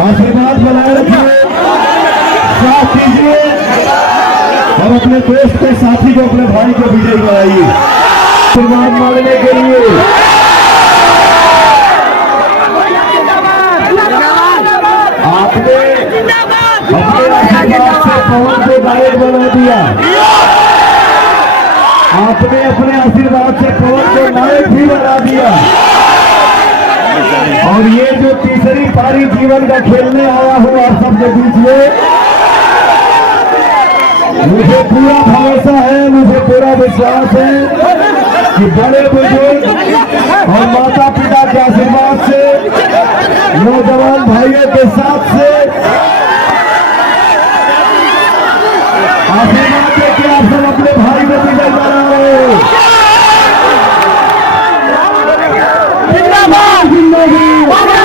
आशीर्वाद बनाए रखिए, साथ कीजिए और अपने दोस्त के साथी को, अपने भाई को विजयी बनाइए। आशीर्वाद मांगने के लिए आपने अपने आशीर्वाद से पवन को गायक बना दिया, आपने अपने आशीर्वाद से पवन को नायक भी बना दिया। और ये जो तीसरी पारी जीवन का खेलने आया हूं आप सबके बीच में, मुझे पूरा भरोसा है, मुझे पूरा विश्वास है कि बड़े बुजुर्ग और माता पिता के आशीर्वाद से, नौजवान भाइयों के साथ से आशीर्वाद देके आप सब अपने भाई को विजय बना रहे हो। जिंदाबाद जिंदाबाद।